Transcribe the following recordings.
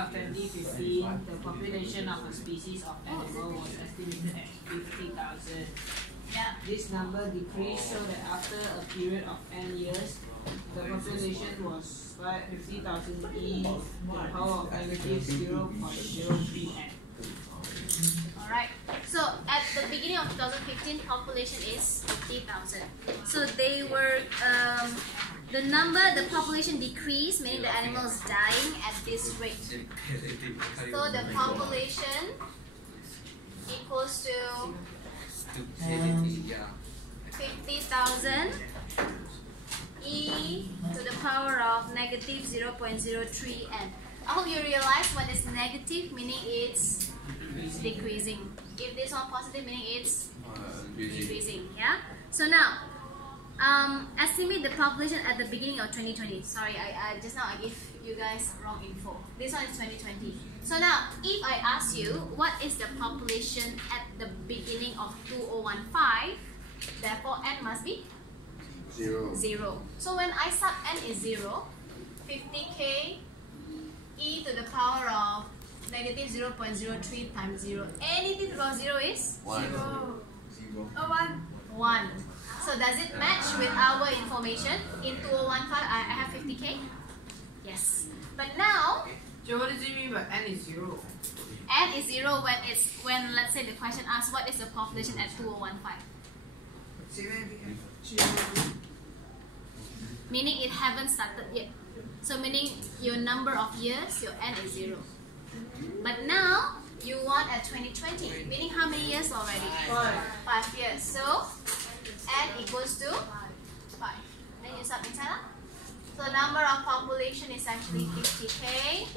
of 2015, the population of a species of animal was estimated at 50,000. Yeah. This number decreased so that after a period of n years, the population was 50,000 e to the power of negative 0.03 n. Alright, so at the beginning of 2015, population is 50,000. So they were, the population decreased, meaning the animals dying at this rate. So the population equals to 50,000 e to the power of negative 0.03 n. I hope you realize when it's negative, meaning it's decreasing. If this one positive, meaning it's decreasing. Yeah. So now, estimate the population at the beginning of 2020. Sorry, I just now I gave you guys wrong info. This one is 2020. So now, if I ask you what is the population at the beginning of 2015, therefore n must be 0. So when I sub n is 0, 50k e to the power of negative 0.03 times 0. Anything above 0 is? 1. 1. So does it match with our information? In 2015, I have 50k? Yes. But now, So what does it mean by n is 0? n is 0 when let's say the question asks what is the population at 2015? Meaning it haven't started yet. So meaning your number of years, your n is 0. But now you want at 2020, meaning how many years already? 5 years. So n equals to 5. Then you sub inside. So number of population is actually 50k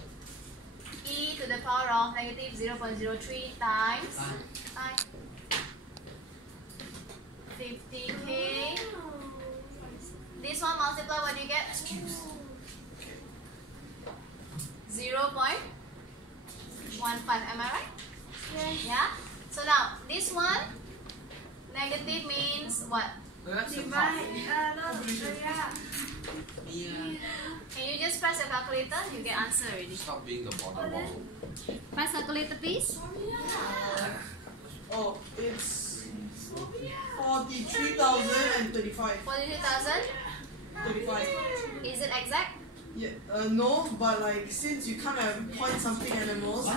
e to the power of negative 0.03 times 50k. This one multiply, what do you get? 0.15. Am I right? Yeah. So now this one negative means what? Can you just press the calculator? You get answer already. Stop being the bottom wall. Press calculator, please. Oh, it's 43,035. 43,000. 35. Is it exact? Yeah, no, but like since you kind of point something animals.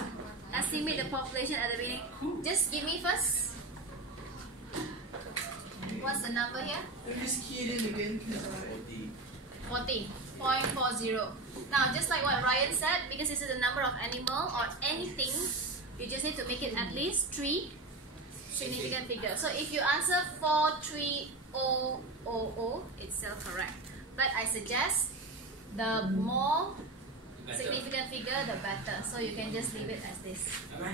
Estimate the population at the beginning. Just give me first. What's the number here? Let me just key it in again. 40.40. Now, just like what Ryan said, because this is the number of animal or anything, you just need to make it at least 3 significant figures. So if you answer 43000, it's still correct. But I suggest the more significant figure, the better. So you can just leave it as this.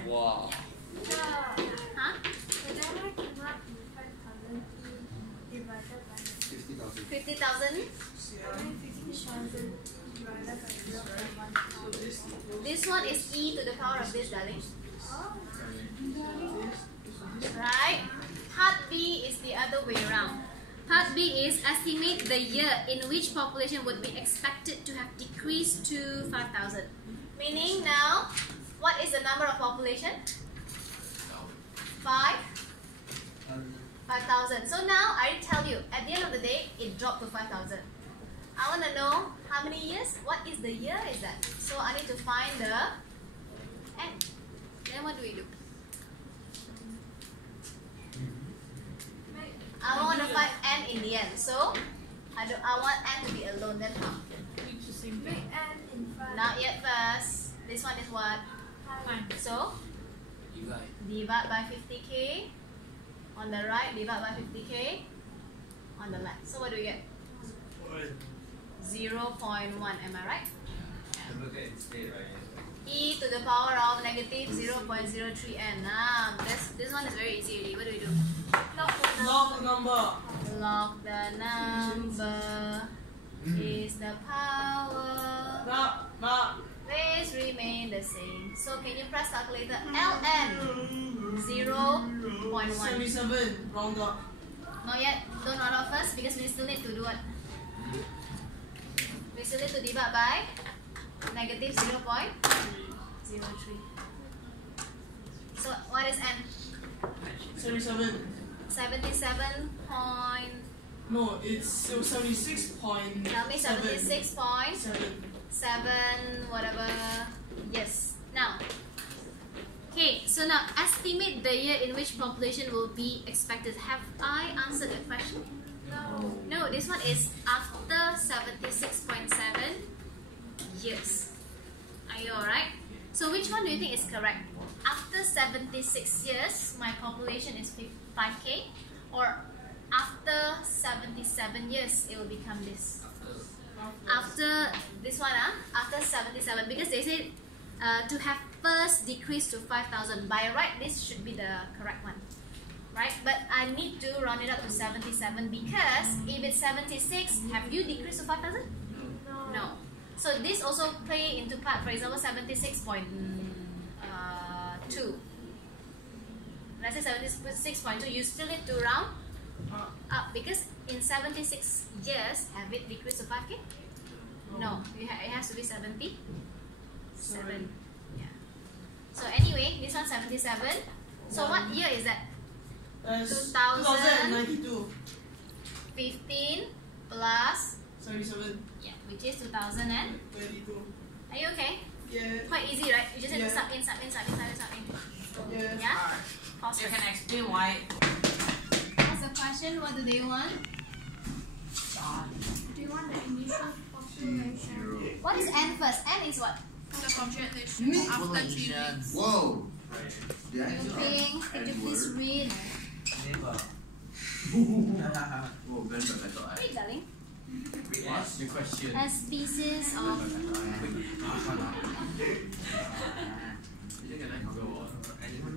Wow. Huh? 50,000. This one is e to the power of this, darling. Right? Part B is the other way around. Part B is estimate the year in which population would be expected to have decreased to 5,000. Meaning now, what is the number of population? 5,000. So now I tell you, at the end of the day, it dropped to 5,000. I want to know how many years, what is the year is that? So I need to find the n. Then what do we do? I want to find n in the end. So I want n to be alone. Then how? Not yet first. This one is what? So divide by 50k. On the right, divide by 50k. On the left. So what do we get? 0.1. Am I right? E to the power of negative 0.03 n. This one is very easy already. What do we do? Log the number. Log the number is the power. Please remain the same. So can you press calculator? ln 0.1. 77. Round up. Not yet. Don't round off first because we still need to do what? We still need to divide by Negative 0.03. So what is n? 77. 77 point. No, it's 76.7. Tell me 76.7 whatever. Yes. Now. Okay, so now estimate the year in which population will be expected. Have I answered the question? No. No, this one is after 76.7 years. Are you alright? So which one do you think is correct? After 76 years, my population is 5k, or after 77 years, it will become this. After this one, after 77, because they say to have first decrease to 5,000. By right, this should be the correct one, right? But I need to round it up to 77 because if it's 76, have you decreased to 5,000? No. So this also play into part. For example, 76.2. Let's say 76.2. You still need to round up because in 76 years, have it decreased to 5k? No, it has to be 77. Yeah. So anyway, this one 77. So what year is that? 2092. 15 plus 77. yeah, which is 2022. 22. Are you okay? Yeah. Quite easy, right? You just have to Yeah. sub in. Yeah. Yeah? Pause You first. can explain why. What's the question? What do they want? Do you want the initial population? What is n first? N is what? The population after 3 weeks. Whoa! You think? Could you please read? Whoa, Ben, but I thought Read, darling. What's the question? A species of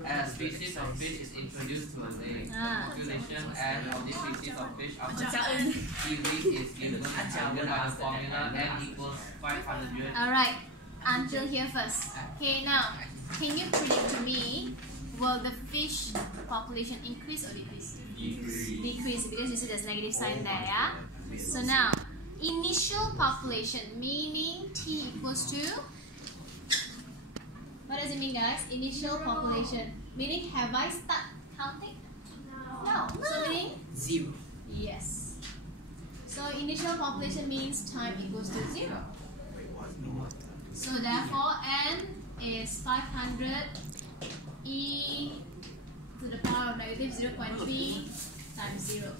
A species of fish is introduced to a lake. Population and of this species of fish after 3 weeks is given by the formula n equals 500. Alright, until here first. Okay, now, can you predict to me, will the fish population increase or decrease? Decrease, because you see there's negative sign there, yeah? So now, initial population, meaning t equals to, what does it mean, guys? Initial population, meaning have I start counting? No. So meaning? 0. Yes. So initial population means time equals to 0. So therefore n is 500 e to the power of negative 0.3 times 0.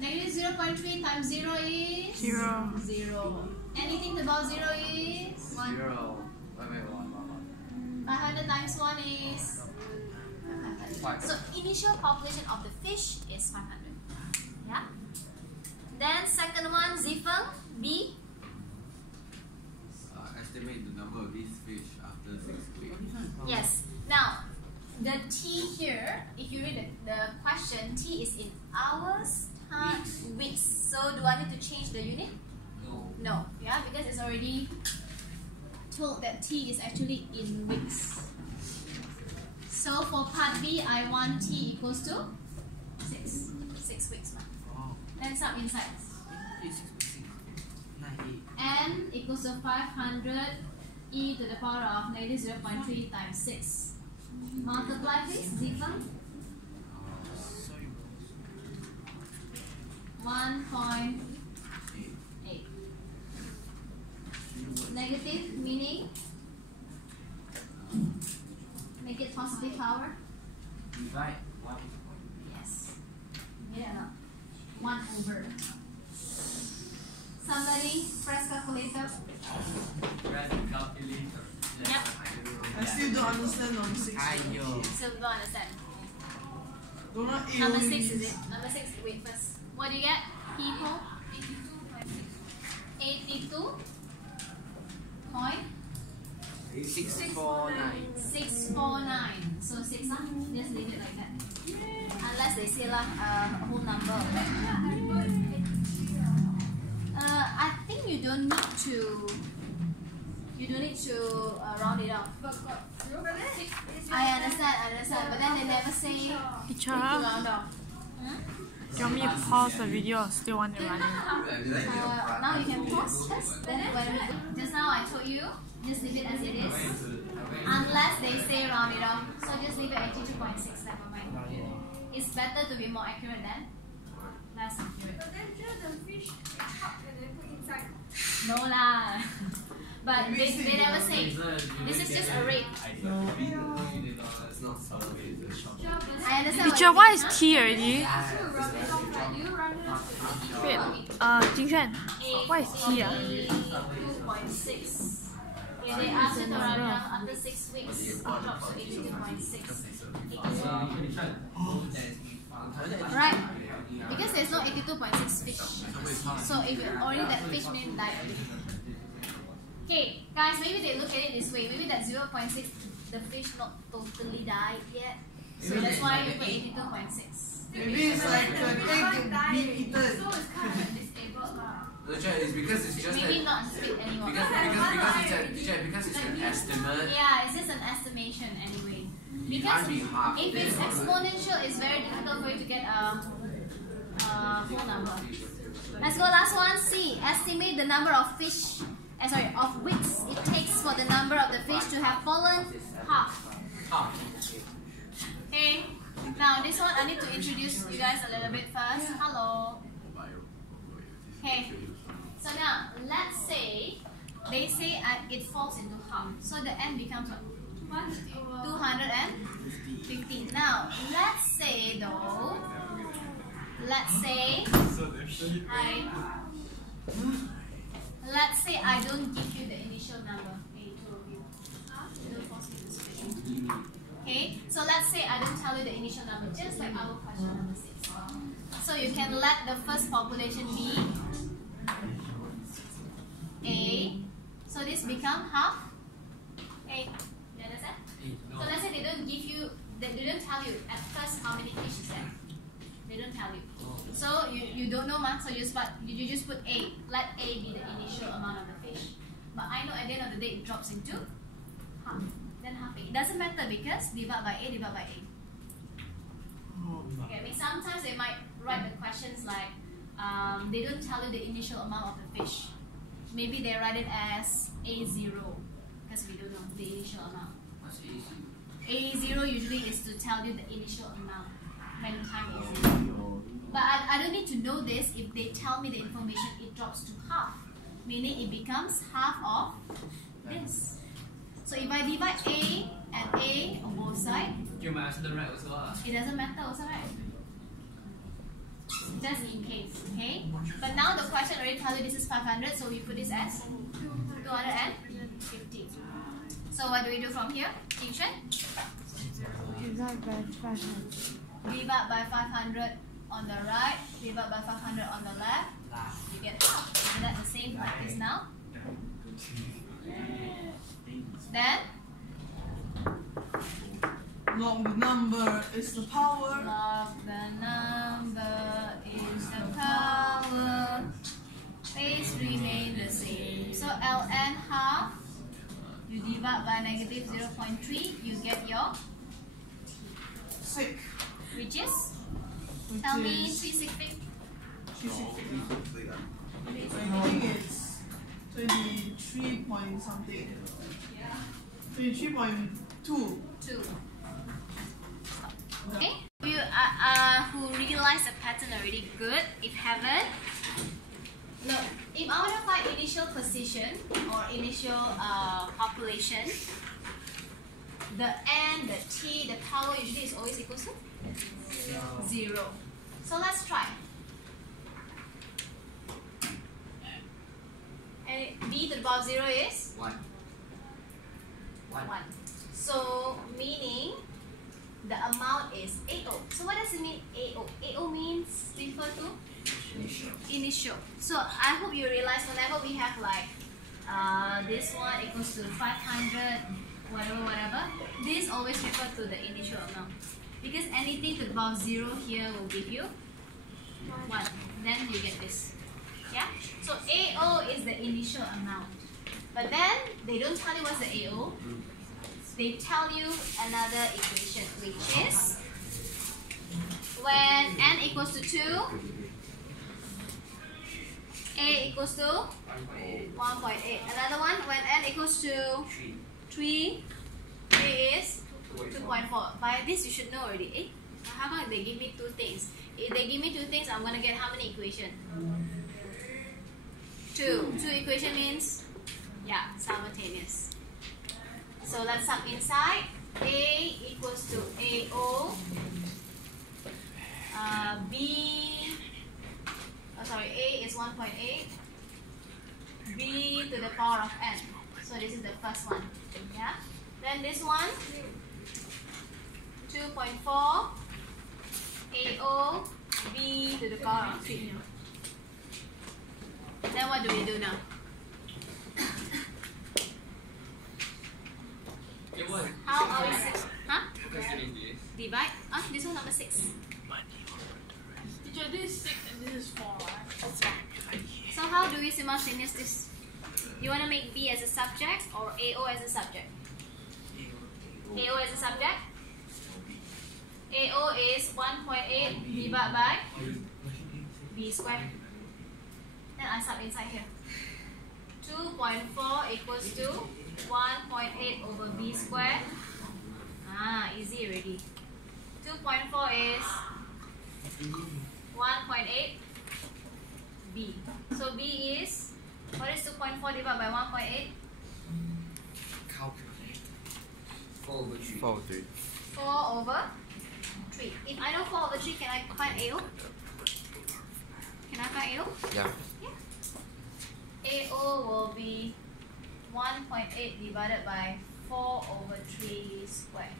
Negative 0.3 times 0 is? 0. 0. Anything above 0 is? 1. 0. Wait, 500 times 1 is? 5. So initial population of the fish is 500. Yeah? Then second one, Zifeng, B. Estimate the number of these fish after 6 weeks. Yes. Now, the T here, if you read the question, T is in hours, time, weeks. So do I need to change the unit? No. Yeah, because it's already told that T is actually in weeks. So for part B, I want T equals to 6. 6 weeks. Then sub inside. N equals to 500 e to the power of negative 0.3 times 6. Multiply please, Zifeng. 1.8. Negative meaning? Make it positive power? Divide 1. Yes. Yeah. 1 over. Somebody press calculator. Press the calculator. Yep. I still don't understand number 6. Still don't understand. Don't know A Number only 6 is means- it? Number 6, wait first. What do you get? People? 82 point 649. 649. So 6, huh? Just leave it like that. Unless they say a whole number. I think you don't need to. You don't need to round it off. I understand, but then they never say to round off. You want me to pause the video or still want it running? Now you can pause just just now I told you, just leave it as it is. Unless they say round it off. So just leave it at 82.6, never mind. It's better to be more accurate than less accurate. But then the fish chop and then put inside. No lah. But they never say. This is just a rate. I understand. Teacher, what is T already? You run it off, right? You run it off. Wait, Jingxuan, what is T? 82.6. If they ask you to run it off after 6 weeks, it drops to 82.6. Right? Because there's no 82.6 fish. So if you already that fish means died already. Okay, guys, maybe they look at it this way. Maybe that 0.6, the fish not totally died yet. So that's why you put 82.6. Maybe it's like the egg being eaten. So it's kind of disabled lah. It's because it's just Maybe not fit anymore. because it's an estimate. Yeah, it's just an estimation anyway. It Because can't be half. if it's exponential, it's very difficult for you to get a whole number. Let's go last one. C. Estimate the number of fish. Of weeks it takes for the number of the fish to have fallen half. Okay. Now this one I need to introduce you guys a little bit first. Hello. Okay. So now let's say they say it falls into half. So the n becomes what? 250. Now let's say though. Let's say I don't give you the initial number. Hey, two of you. Don't force me to speak. Okay, so let's say I don't tell you the initial number, just like our question number 6. So you can let the first population be A. So this become half A. You understand? So let's say they don't give you, they don't tell you at first how many fish is there. They don't tell you. So you don't know much, so you just put A. Let A be the initial amount of the fish. But I know at the end of the day it drops into half. Then half A. It doesn't matter because divide by A, divide by A. Okay, I mean sometimes they might write the questions like they don't tell you the initial amount of the fish. Maybe they write it as A0 because we don't know the initial amount. A0 usually is to tell you the initial amount when time is 0. But I don't need to know this. If they tell me the information, it drops to half, meaning it becomes half of this. So if I divide A and A on both sides, You might answer the right also. it doesn't matter also, right? Just in case, okay? But now the question already tells you this is 500, so we put this as 250. So what do we do from here? Jingxuan? Divide by 500. Divide by 500 on the right, divide by 500 on the left. You get half. Isn't that the same practice now? Then Log the number is the power. log the number is the power. Base remain the same. So ln half. You divide by negative 0.3. You get your Sick. which is. Which Tell me is 3 sig fig. 360. I think it's 23 point something. 23.2. 2. Okay. You who realize the pattern already good. If haven't, look. If I want to find initial position or initial population, the n, the t, the power usually is always equal to 0. So let's try. And d to the power of 0 is 1. 1. So meaning the amount is AO. So what does it mean AO? AO means refer to initial. So I hope you realize whenever we have like this one equals to 500 whatever, this always refer to the initial amount. Because anything to the power of 0 here will give you 1. Then you get this. Yeah? So AO is the initial amount. But then they don't tell you what's the AO. They tell you another equation, which is when n equals to 2, a equals to 1.8. Another one, when n equals to 3, a is 2.4. By this you should know already. How come they give me two things? If they give me two things, I'm going to get how many equations? 2. 2 equation means, yeah, simultaneous. So let's sum inside. A equals to AO. A is 1.8. B to the power of n. So this is the first one. Yeah. Then this one, 2.4. AO. B to the power of 3. Then what do we do now? How are we? Huh? Divide? This one number 6. Teacher, this is 6 and this is 4, right? So how do we simultaneous this? You want to make B as a subject or AO as a subject? AO as a subject? AO is 1.8 divided by B squared. Then I sub inside here. 2.4 equals to 1.8 over B squared. Easy already. 2.4 is 1.8 B. So B is, what is 2.4 divided by 1.8? Calculate. 4 over 3. 4 over 3. 4 over 3. If I know 4 over 3, can I find AO? Can I find AO? Yeah. AO will be 1.8 divided by 4 over 3 squared.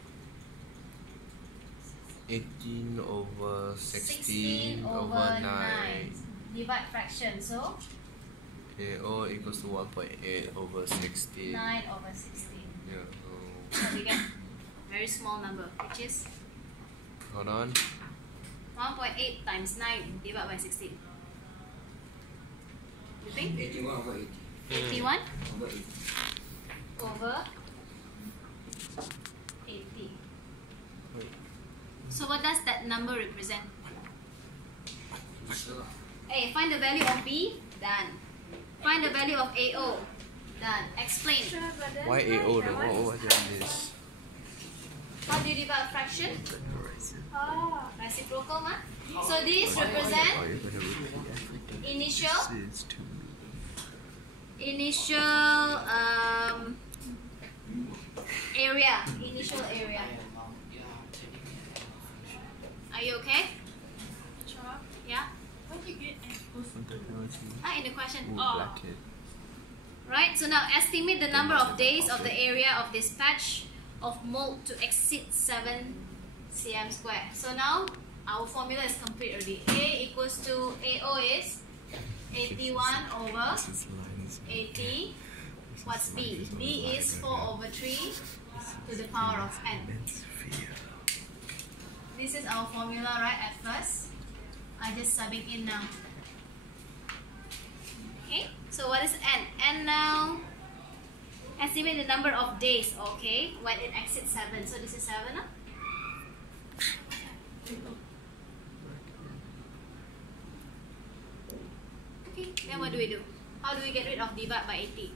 18 over 16 over 9. Divide fraction, so AO equals to 1.8 over 16. 9 over 16. Yeah. So we get very small number, which is Hold on. 1.8 times 9 divided by 16. You think? 81 over 80. 81 Over 80. over 80. So what does that number represent? A. Find the value of B. Done. Find the value of AO. Done. Explain. Why AO though? What is this? How do you divide a fraction? Reciprocal, ma? So this represent Oh, you're gonna repeat everything. initial This is too area. Initial area. Are you okay? Yeah? What do you get? In the question. Ooh, black kid. Right, so now estimate the number of days of the area of this patch of mold to exceed 7 cm square. So now our formula is complete already. A equals to AO is 81 over 80. What's B? B is 4 over 3 to the power of n. This is our formula right at first. I just subbing in now. Okay, so what is n? N now, estimate the number of days, okay, when it exceeds 7. So this is 7, huh? Okay, then what do we do? How do we get rid of divide by 80?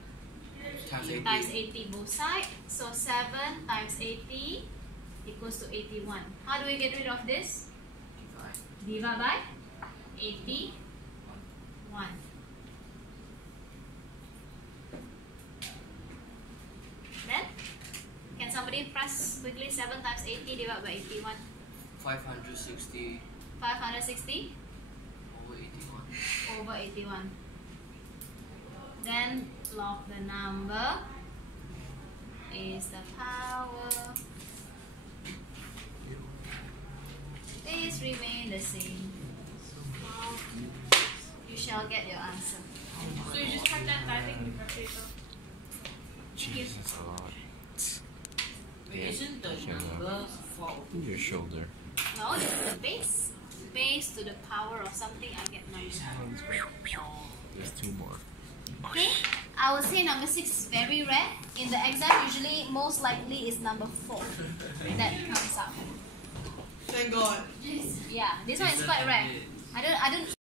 Times 80 both sides. So 7 times 80 equals to 81. How do we get rid of this? Divide by 81. Then, can somebody press quickly 7 times 80 divided by 81? 560 560 over 81. over 81. Then log the number is the power. This remain the same. You shall get your answer. So you just type that typing in the calculator. Jesus, a lot. Isn't the number 4? Your shoulder. No, this is the base. Base to the power of something, I get number. There's 2 more. Okay, I would say number 6 is very rare. In the exam, usually most likely is number 4 that comes up. thank God. Yeah, this one is quite rare. I don't